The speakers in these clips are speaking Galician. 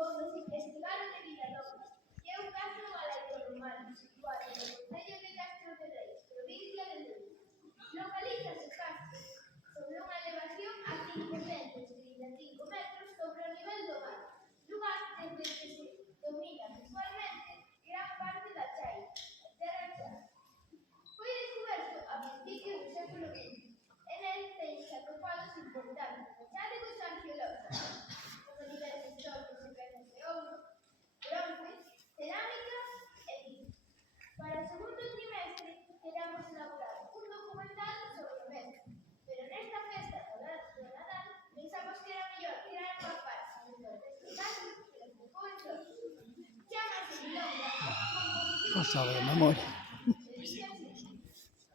fondo se investigaron de Villalobos, que é un castro galaico romano situado no concello de Castro de Reis, provincia de Lugo. Localízase o castro sobre unha elevación a 535 metros sobre o nivel do mar, lugar desde que se domina visualmente gran parte da chaira, a terra cha. Foi descoberto a principios do século XX. En el tense atopados importantes hallazgos arqueológicos, como diversos trozos de pezas de ouro, bronce, cerámica e vino. Para o segundo trimestre teremos elaborado un documental sobre o mesmo, pero nesta festa do Nadal pensamos que era mellor tirar unha parte de explicar que nos tocou en todo. Chámase Milonga a unha composición Cosa de memoria.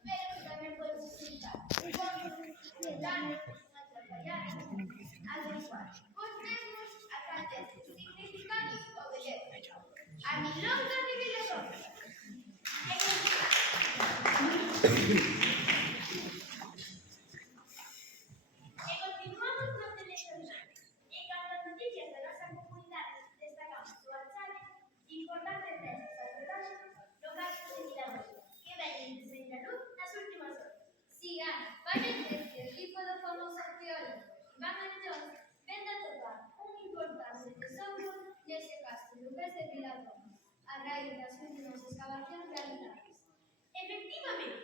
pero tamén podes explicar danos, atrapallar, adecuar, os mesmos a caldes significados ou beleza. A Milonga de Villalobos. E continuamos no telexornal. E cando as noticias da nosa comunidade destacamos o achade importantes textos arqueolóxicos no caso de Villalobos, que veñen de saír a luz nas últimas horas. Sigan, vayan este tipo do famoso arqueólogo Iván Anllóns vende a topar un importante tesouro nese castro lugués de Villalobos, a raíz das últimas excavacións realizadas. Efectivamente,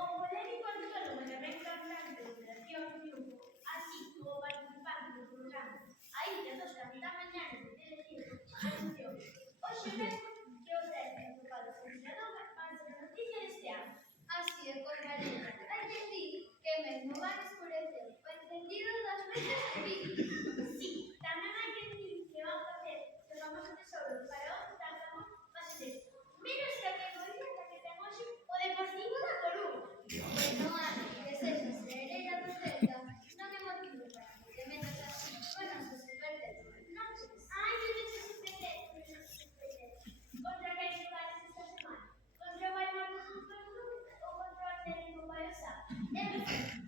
o polémico arqueólogo de reencarnante de Operación Triunfo, así como participante do programa A Illa dos Capitamañanes de Telecinco, anunciou hoxe mesmo que os restos atopados en Villalobos van ser a noticia deste ano. Así é, Cornalina, hai quen di que mesmo van escurecer o encendido das luces de vídeo. Sí, tamén hai quen di que van facer o famoso tesouro para onde tardamos facer menos categoría que ten hoxe o Deportivo da Coruña. Bueno, Ana, que sexas hereira do Celta non é motivo para que te metas así con noso superdedo. Non, ai, que te superdedo. Contra quen xogares esta semana? Contra o Bayern do Superclub ou contra o Atlético Paiosá?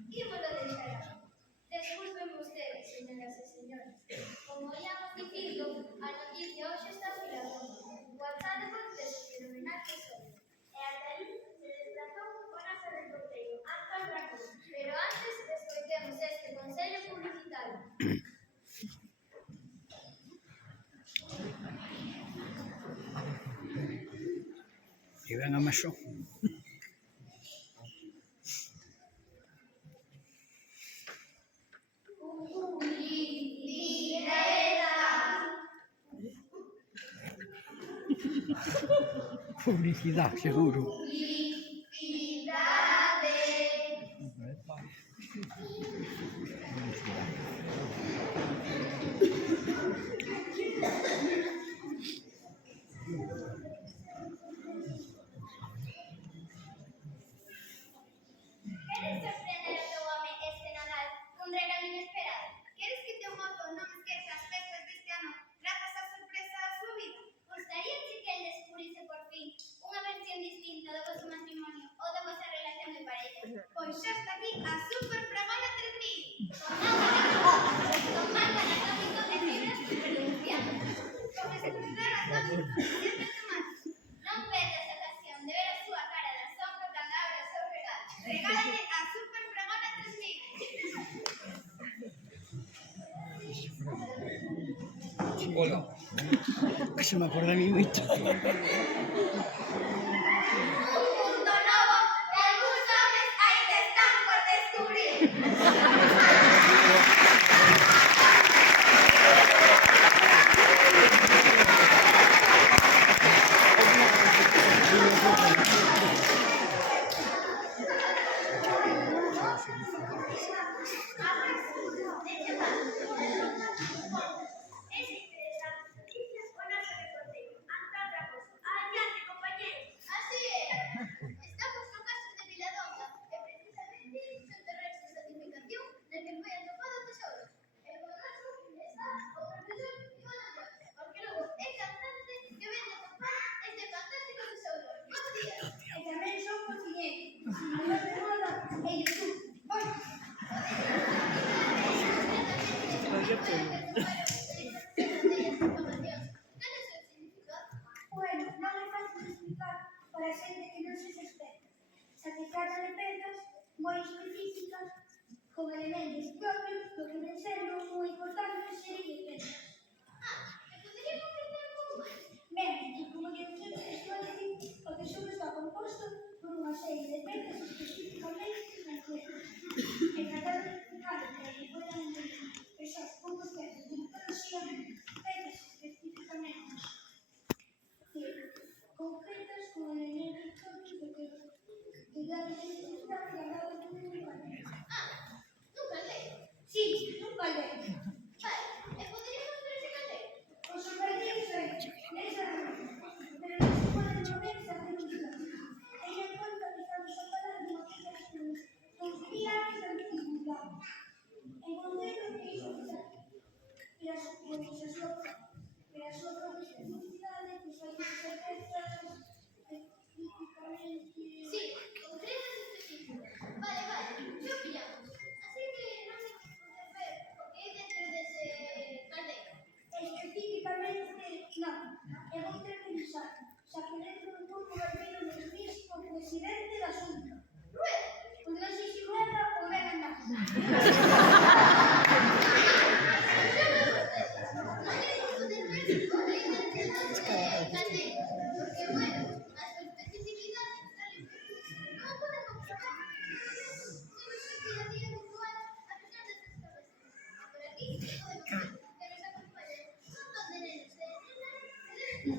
Ímolo deixar aquí. Desculpen vostedes, señoras e señores. Como íamos dicindo, a noticia hoxe está afilada. O achade por texto fenomenal que son. E ata aí se desplazou o noso reporteiro, Antón Racón. Pero antes, escoitemos este consello publicitario. E ven a Mexo. Publicidade, seguro. Queres sorprender ao teu home este Nadal cun regalo inesperado? Queres que teu mozo non esqueza as festas deste ano grazas á sorpresa da súa vida? Gustaríache que el descubrise por fin unha versión distinta do vosso matrimonio ou da vosa relación de pareja? Pois xa está aquí a Super Pregona 3000 con manga anatómico e fibras superdenunciadas con estructura anatómica sempre automático. Non perdas a ocasión de ver a súa cara de asombro cando abra o seu regalo. Regálate a Super Pregona 3000. Hola. Que se me acorda a mí moito. Un mundo novo que algúns homes ainda están por descubrir. Estamos no caso de Viladonga e precisamente son terrenos de certificación del que foi atopado o tesouro. E por caso está o profesor Iván Anllóns, arqueólogo e cantante que vende a topar este fantástico tesouro. Bos días. E tamén son cociñeiro, diseñador de moda e YouTube. Bueno, con elementos propios do que ven sendo moi importante serie de pensas. E podería concretar un pouco máis? Ben, e como lle estou a dicir, o tesouro está composto por unha serie de pezas especificamente concretas. E tratar de explicar para que podan entender esas poucas pezas de mitoloxía, pezas especificamente concretas con elementos propios do que dan identidade e agrado de un caldeiro. Nunca caldeiro? Sí, nunca caldeiro. Vale, e poderíamos ver ese caldeiro? Os caldeiros nesa pero non se poden mover se hacemos caso. Ten en conta que estamos a falar de unha peza dos pilares da antigüidade. En concreto, que iso que a súa